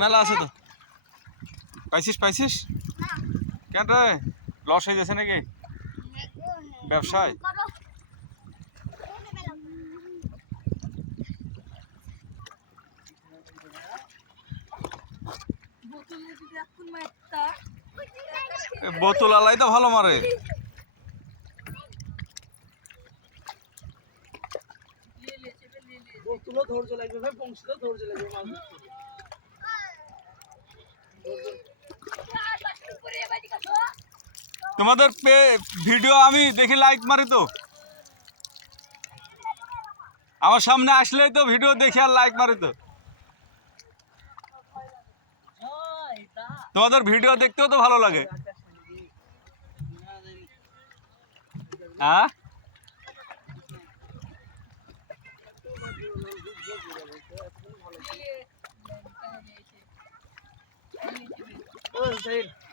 মেলা আছে তো। পাইছিস পাইছিস? কেন রে? লস হয়ে যাচ্ছে নাকি? ব্যবসায়? এ বোতল আলাই তো ভালো মারে। তুলো ধৈর্য লাগবে ভাই বংশীতেও ধৈর্য লাগবে মাছ তোমাদের পে ভিডিও আমি দেখি লাইক মারি তো। আমার সামনে আসলেই তো ভিডিও দেখে আর লাইক মারি তো। তোমাদের ভিডিও দেখতেও তো ভালো লাগে। হ্যাঁ?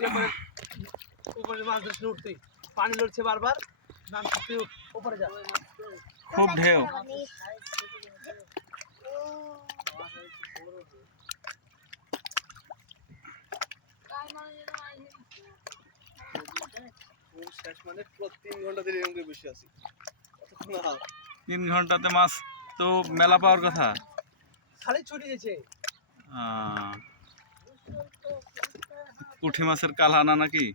উপরে- উপরে মাছ ধরছিস না পানি লড়ছে বারবার নাম উপরে যা খুব ঢেউ। শেষ মানে তিন ঘণ্টা ধরে বসে আছি। তিন ঘন্টাতে মাছ তো মেলা পাওয়ার কথা? খালি ছুটি গেছে। পুঁটি মাছের কালানা নাকি?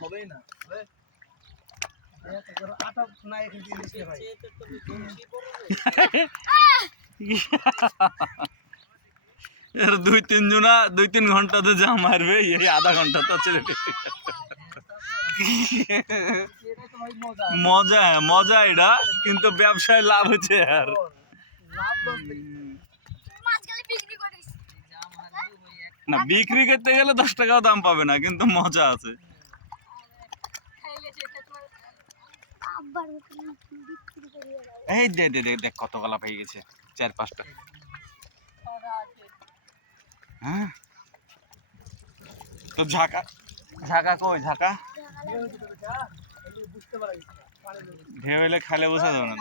হবেই না দুই তিন জনা দুই তিন ঘণ্টা তো যা মারবে এই আধা ঘণ্টা তো চলে। মজা মজা এটা, কিন্তু ব্যবসায় লাভ হচ্ছে আর। না, বিক্রি করতে গেলে দশ টাকাও দাম পাবে না, কিন্তু মজা আছে। এই দে দে দেখ কত গলা পেয়ে গেছে, চার, পাঁচটা। হ্যাঁ? তো ঝাঁকা ঝাঁকা কই, ঝাঁকা? না। ঢেউ এলে খালে বোঝা যাবে না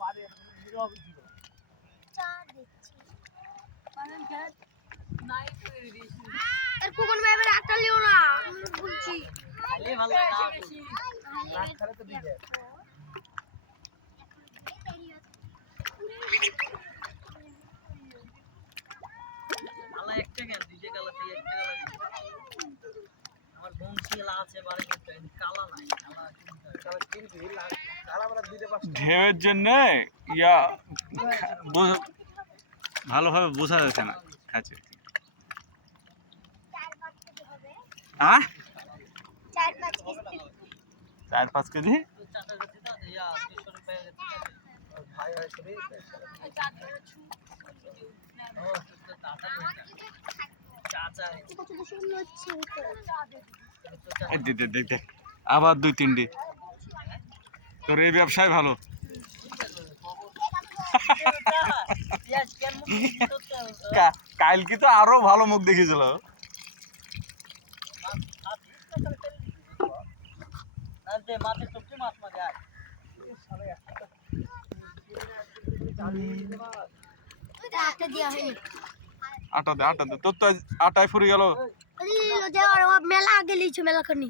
পারে নীরব ছিল। কুকুর মেয়ের একটা লিও না আমি বলছি রাত খালে তো দিয়ে কালা কিনবি, লা- কালা দিতে ঢেউয়ের জন্য ইয়া ভালোভাবে বোঝা যাচ্ছে না খাচ্ছে। আহ চার পাঁচ কেজি? চার পাঁচ কেজি ভাই আবার দুই তিনটি তোর এই ব্যবসায় ভালো। কালকে তো আরও ভালো মুখ দেখিয়েছিল। হয়নি। আটা দে আটা দে তোর তো আটায় ফুরে গেল। মেলা আগে লিছো মেলা খানি।